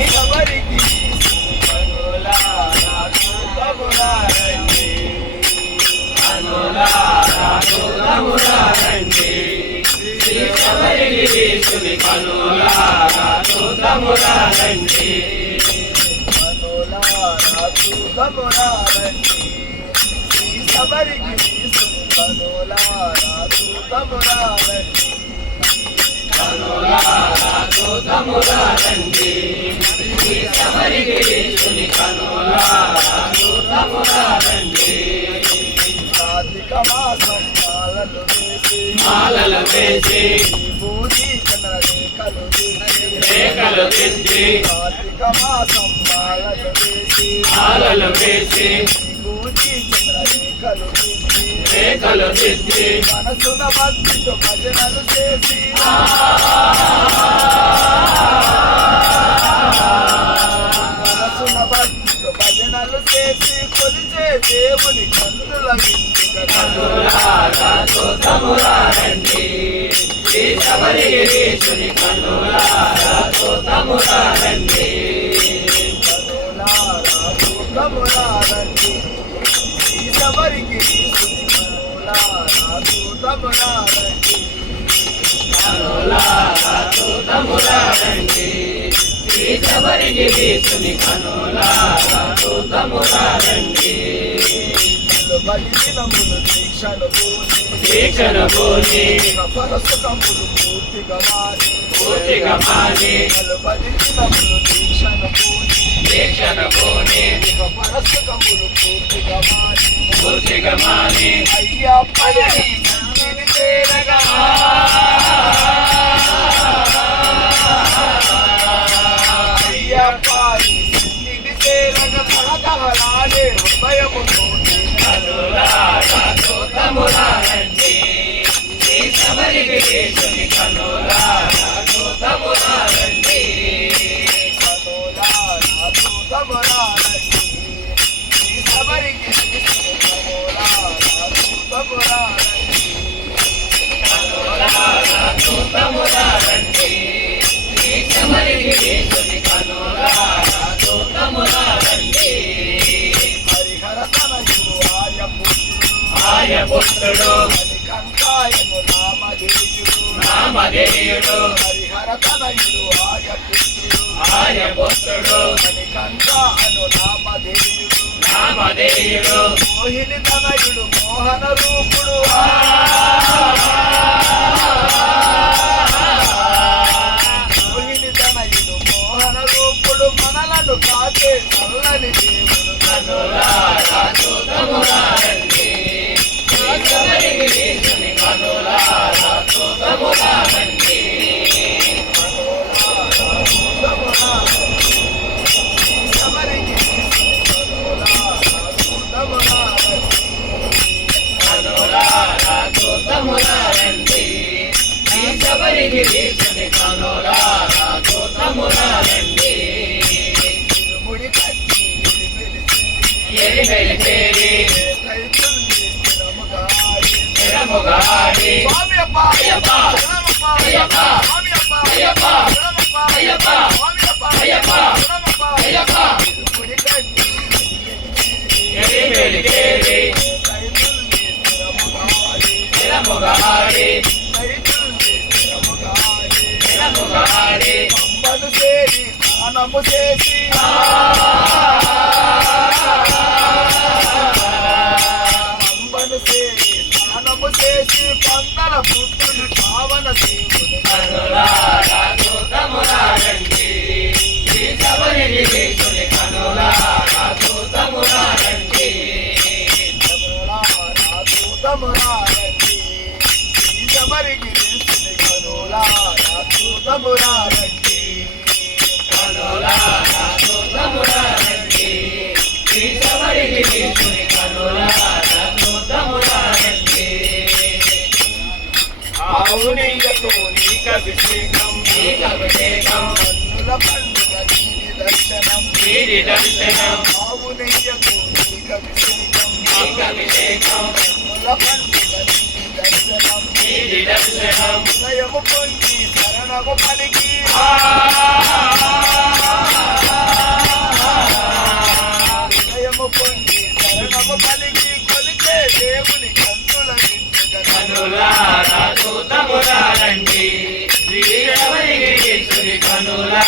ఎవరికి కనులారా చూతమురారండి కనులారా చూతమురారండి శబరిగిరీశుని కనులారా చూతమురారండి కనులారా చూతమురారండి శబరిగిరీశుని కనులారా చూతమురారండి కనులారా చూతమురారండి శబరిగిరీశుని కనులారా చూతమురారండి కార్తీక మాసం మాలలు వేసి విభూతి చంద్రరేఖలు దిద్ది కార్తీక మాసం మాలలు వేసి విభూతి చంద్రరేఖలు దిద్ది మనసున భక్తితో భజనలు చేసి మనసున భక్తితో భజనలు చేసి కొలిచే దేవుని కన్నుల కనులారా చూతమురారండి శబరిగిరీశుని కనులారా చూతమురారండి కనులారా చూతమురారండి శబరిగిరీశుని కనులారా చూతమురారండి కనులారా చూతమురారండి శబరిగిరీశుని కనులారా చూతమురారండి బలిదినములు దీక్షను పూని పరసుకములు పూర్తిగా మాని బలిదినములు దీక్షను పూని పరసుకములు పూర్తిగా మాని అయ్యా పని చేరగా అయ్యా పాయి సన్నిధి చేరగా తహతహలాడే హృదయముతో కనులారా చూతమురారండి శబరిగిరీశుని కనులారా చూతమురారండి కనులారా చూతమురారండి శబరిగిరీశుని కనులారా చూతమురారండి కనులారా చూతమురారండి శబరిగిరీశుని కనులారా చూతమురారండి హరిహర తనయుడు ఆర్యపుత్రుడు కంకాయను నామధేయుడు హరిహర తనయుడు ఆర్యపుత్రుడు కంకాయను నామధేయుడు మోహిని తనయుడు మోహన రూపుడు మోహిని తనయుడు మోహన రూపుడు మనలను కాచే చల్లని దేవుడు కనులారా చూతమురారండి శబరిగిరీశుని కనులారా చూతమురారండి కనులారా చూతమురారండి శబరిగిరీశుని కనులారా చూతమురారండి ముడి కట్టి ఎరిమెలిపేరి స్థిరముగాడి అయ్యప్ప అయ్యప్ప అయ్యప్ప అయ్యప్ప అయ్యప్ప అయ్యప్ప అయ్యప్ప ఎరిమెలిపేరి స్థిరముగాడి స్థిరముగాడి అమ్మను చేరి స్నానము చేసి అమ్మను చేరి స్నానము చేసి పందల పుత్రుని పావన దేవుని కనులారా చూతమురారండి శబరిగిరీశుని కనులారా చూతమురారండి చూతమురారండి శబరిగిరీశుని కనులారా చూతమురారండి కనులారా చూతమురారండి శబరిగిరీశుని కనులారా చూతమురారండి ఆవునియతో నీకభిషేకం కన్నుల పండుగ నీది దర్శనం వీరి దర్శనం ఆవునియతో నీకభిషేకం కన్నుల పండుగ నీది దర్శనం వీరి దర్శనం హృదయము పొంగి శరణము పలికి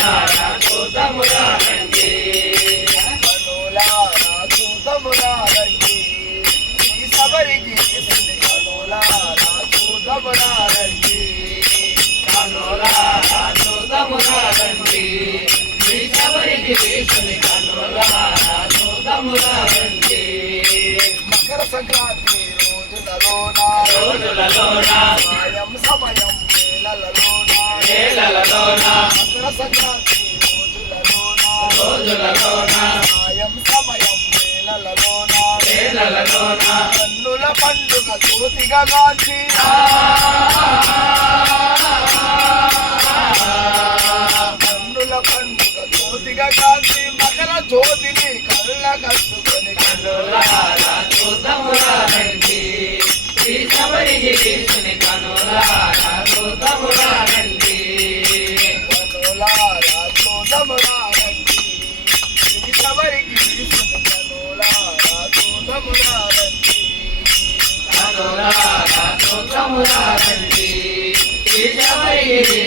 కనులారా చూద్దామురా రండి. కనులారా చూద్దామురా రండి. ఈ శబరికి కనులారా చూద్దామురా రండి. కనులారా చూద్దామురా రండి. ఈ శబరికి కనులారా చూద్దామురా రండి. మకర సంక్రాంతి రోజులలోన సాయం సమయం వేళలలోన మకర సంక్రాంతి రోజులలోన సాయం సమయం వేళలలోన కన్నుల పండుగ జ్యోతిగా కాంచి కన్నుల పండుగ జ్యోతిగా కాంచి మకర జ్యోతిని కళ్ళ కట్టుకొని కనులారా చూద్దామురా రండి. ఈ శబరికి కనులారా చూద్దామురా రండి. కనులారా చూద్దామురా రండి. ఈ శబరికి కనులారా చూద్దామురా రండి. కనులారా చూద్దామురా రండి. ఈ శబరికి